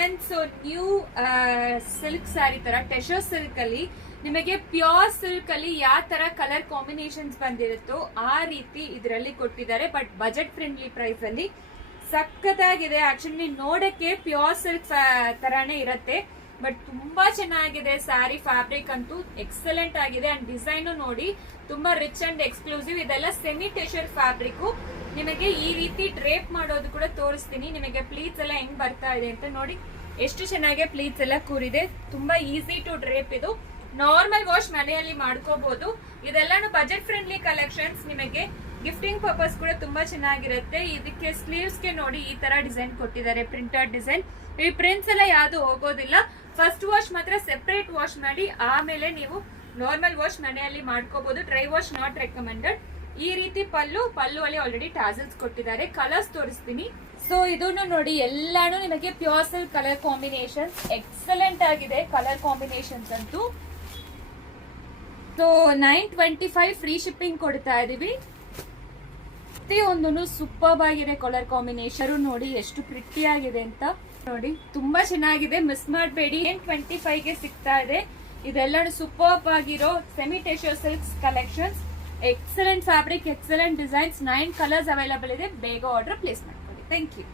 Friends, so new silk sari ತರ ಟೆಶೋ silk ಅಲ್ಲಿ ನಿಮಗೆ ಪ್ಯೂರ್ ಸಿಲ್ಕ್ ಅಲ್ಲಿ ಯಾವ ತರ ಕಲರ್ ಕಾಂಬಿನೇಷನ್ಸ್ ಬಂದಿರುತ್ತೋ ಆ ರೀತಿ ಇದರಲ್ಲಿ ಕೊಟ್ಟಿದ್ದಾರೆ. ಬಟ್ ಬಜೆಟ್ ಫ್ರೆಂಡ್ಲಿ ಪ್ರೈಸ್ ಅಲ್ಲಿ ಸಖತ್ತಾಗಿದೆ. ಆಕ್ಚುಲಿ ನೋಡಕ್ಕೆ ಪ್ಯೂರ್ ಸಿಲ್ಕ್ ತರಾನೇ ಇರತ್ತೆ, ಬಟ್ ತುಂಬಾ ಚೆನ್ನಾಗಿದೆ. ಸ್ಯಾರಿ ಫ್ಯಾಬ್ರಿಕ್ ಅಂತೂ ಎಕ್ಸಲೆಂಟ್ ಆಗಿದೆ ಅಂಡ್ ಡಿಸೈನ್ ನೋಡಿ ತುಂಬಾ ರಿಚ್ ಅಂಡ್ ಎಕ್ಸ್ಕ್ಲೂಸಿವ್. ಇದೆಲ್ಲ ಸೆಮಿ ಟೆಶರ್ ಫ್ಯಾಬ್ರಿಕ್. ನಿಮಗೆ ಈ ರೀತಿ ಡ್ರೇಪ್ ಮಾಡೋದು ಕೂಡ ತೋರಿಸ್ತೀನಿ. ನಿಮಗೆ ಪ್ಲೀಟ್ಸ್ ಎಲ್ಲ ಹೆಂಗ್ ಬರ್ತಾ ಇದೆ ಅಂತ ನೋಡಿ. ಎಷ್ಟು ಚೆನ್ನಾಗಿ ಪ್ಲೀಟ್ಸ್ ಎಲ್ಲ ಕೂರಿದೆ. ತುಂಬಾ ಈಸಿ ಟು ಡ್ರೇಪ್. ಇದು ನಾರ್ಮಲ್ ವಾಶ್ ಮನೆಯಲ್ಲಿ ಮಾಡ್ಕೋಬಹುದು. ಇದೆಲ್ಲಾನು ಬಜೆಟ್ ಫ್ರೆಂಡ್ಲಿ ಕಲೆಕ್ಷನ್ಸ್. ನಿಮಗೆ ಗಿಫ್ಟಿಂಗ್ ಪರ್ಪಸ್ ಕೂಡ ತುಂಬಾ ಚೆನ್ನಾಗಿರುತ್ತೆ. ಇದಕ್ಕೆ ಸ್ಲೀವ್ಸ್ ಗೆ ನೋಡಿ ಈ ತರ ಡಿಸೈನ್ ಕೊಟ್ಟಿದ್ದಾರೆ, ಪ್ರಿಂಟೆಡ್ ಡಿಸೈನ್. ಈ ಪ್ರಿಂಟ್ಸ್ ಎಲ್ಲ ಯಾವ್ದು ಹೋಗೋದಿಲ್ಲ. ಫಸ್ಟ್ ವಾಶ್ ಮಾತ್ರ ಸೆಪರೇಟ್ ವಾಶ್ ಮಾಡಿ ಆಮೇಲೆ ನೀವು ನಾರ್ಮಲ್ ವಾಶ್ ಮನೆಯಲ್ಲಿ ಮಾಡ್ಕೋಬಹುದು. Dry wash not recommended. ಈ ರೀತಿ ಪಲ್ಲು ಅಲ್ಲಿ ಆಲ್ರೆಡಿ ಟಾಸಲ್ಸ್ ಕೊಟ್ಟಿದ್ದಾರೆ. ಕಲರ್ಸ್ ತೋರಿಸ್ತೀನಿ. ಸೊ ಇದನ್ನು ನೋಡಿ, ಎಲ್ಲಾನು ನಿಮಗೆ pure silk colour combination excellent ಆಗಿದೆ. ಕಲರ್ ಕಾಂಬಿನೇಷನ್ಸ್ ಅಂತೂ. ಸೊ 925 ಫ್ರೀ ಶಿಪ್ಪಿಂಗ್ ಕೊಡ್ತಾ ಇದೀವಿ. ಪ್ರತಿಯೊಂದೂ ಸೂಪರ್ ಆಗಿದೆ. ಕಲರ್ ಕಾಂಬಿನೇಷನ್ ನೋಡಿ ಎಷ್ಟು ಪ್ರಿಟಿ ಆಗಿದೆ ಅಂತ ನೋಡಿ. ತುಂಬಾ ಚೆನ್ನಾಗಿದೆ, ಮಿಸ್ ಮಾಡಬೇಡಿ. 925 ಗೆ ಸಿಗ್ತಾ ಇದೆ. ಇದೆಲ್ಲ ಸೂಪರ್ ಆಗಿರೋ ಸೆಮಿ ಟೆಶೋ silks collections. Excellent fabric, excellent designs. 9 colours available ಇದೆ. ಬೇಗ ಆರ್ಡರ್ ಪ್ಲೇಸ್ ಮಾಡ್ಕೊಳ್ಳಿ. Thank you.